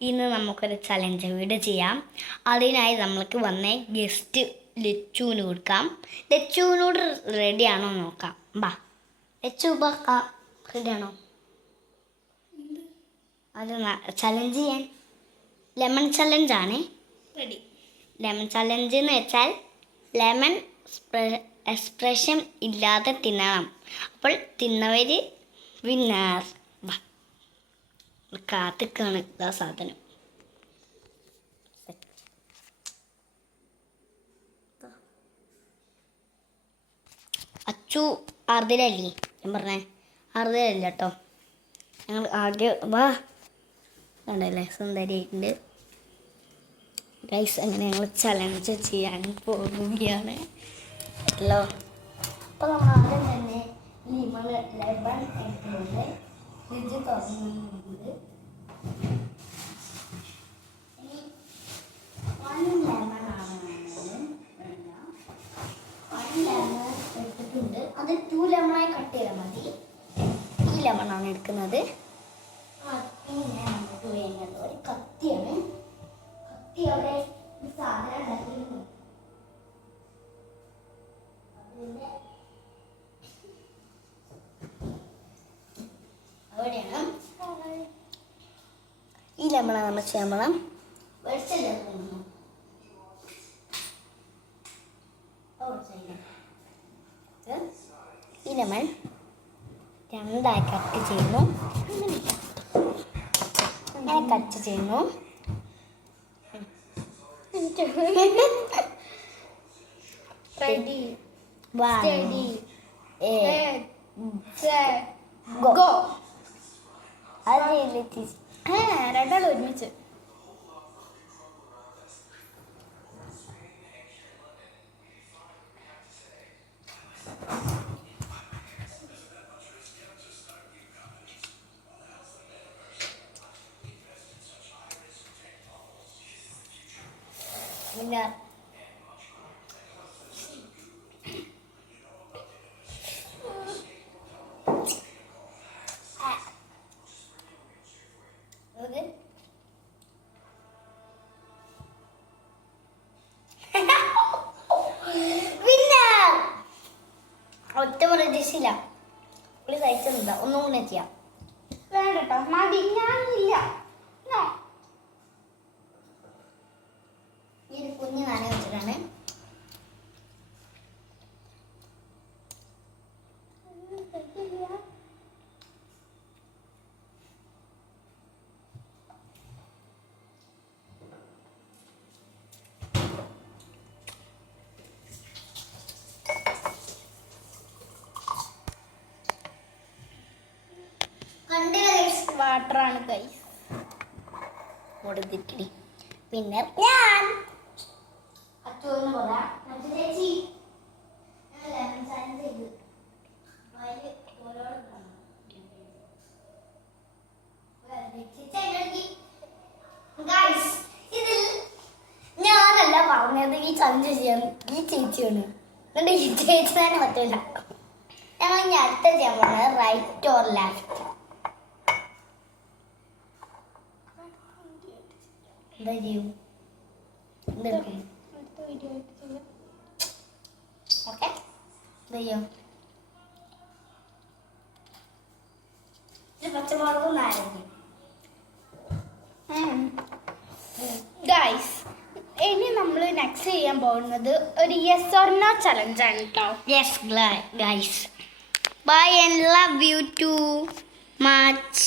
ഇന്ന് നമുക്കൊരു challenge video ചെയ്യാം. അതിനായി നമ്മൾക്ക് വന്ന ഗസ്റ്റ് ലച്ചുവിന് കൊടുക്കാം. ലച്ചുവിനോട് റെഡിയാണോ നോക്കാം. ബാ ലച്ചു, റെഡിയാണോ? അത് ചലഞ്ച് ചെയ്യാൻ ലെമൺ ചലഞ്ചാണ്. റെഡി. ലെമൺ ചലഞ്ച് എന്ന് വെച്ചാൽ ലെമൺ എക്സ്പ്രഷൻ ഇല്ലാതെ തിന്നണം. അപ്പോൾ തിന്നവർ വിന്നർ. കാത്തിക്കാണ് ഇതാ സാധനം. അച്ചു അറുതലല്ലേ ഞാൻ പറഞ്ഞേ, അറുതലല്ല കേട്ടോ. ഞങ്ങൾ ആദ്യം വാ കണ്ടല്ലേ സുന്ദരിയായിട്ടുണ്ട് ഗൈസ്. അങ്ങനെ ഞങ്ങൾ ചലഞ്ച് ചെയ്യാൻ പോവുകയാണ് ഹലോ. അപ്പോൾ നമ്മൾ ആദ്യം തന്നെ ലെമൺ എടുത്തുകൊണ്ട് ഫ്രിഡ്ജ് തുറന്നുകൊണ്ട് വൺ ലെമണാണ് വൺ ലെമൺ എടുത്തിട്ടുണ്ട്. അത് 2 ലെമണായി കട്ട് ചെയ്താൽ മതി. ഈ ലെമണാണ് എടുക്കുന്നത്. പിന്നെ നമുക്ക് വേണ്ടത് ഒരു കത്തിയാണ്. കത്തി അവിടെ സാധനം ഉണ്ടാക്കിയിരുന്നു. അതിൻ്റെ അവിടെയാണ് ഈ ലെമണ നമ്മൾ ചേമ്പളം വെളിച്ചെണ്ണ ഈ ലെമൺ രണ്ടായി കട്ട് ചെയ്യുന്നു. അങ്ങനെ കട്ട് ചെയ്യുന്നു. റെഡി. ഗോ. അത് രണ്ടാളും ഒരുമിച്ച്. പിന്നെ ഒറ്റ പ്രതീക്ഷയില്ല. പുള്ളി സഹിച്ചെന്താ ഒന്നും കൂടെ ചെയ്യാം. വേണ്ട കേട്ടോ, മതി. ഞാനില്ല. ഈ ഒരു കുഞ്ഞ് നന വെച്ചിട്ടാണ്. വാട്ടറാണ് ഗൈസ്. കൊടുത്തിട്ടി. പിന്നെ ഞാൻ അച്ചോന്ന് പറയാം. ചേച്ചി ഇതിൽ ഞാനല്ല പറഞ്ഞത് ഈ ചലഞ്ച് ചെയ്യാൻ ഈ ചേച്ചിയാണ്. എന്നിട്ട് ഈ ചേച്ചി തന്നെ പറ്റില്ല. ഞങ്ങൾ ഇനി അടുത്ത ചെയ്യാൻ പറഞ്ഞത് റൈറ്റ് ഓർ ലെഫ്റ്റ്. എന്താ ചെയ്യും? എന്തെടുക്കും? ഓക്കെ എന്താ ചെയ്യും? പച്ചമുളകും നാരങ്ങ. ഗൈസ്, ഇനി നമ്മൾ നെക്സ്റ്റ് ചെയ്യാൻ പോകുന്നത് ഒരു യെസ് ഓർ നോ ചലഞ്ച് ആണ് കേട്ടോ. Yes guys, bye and love you too much.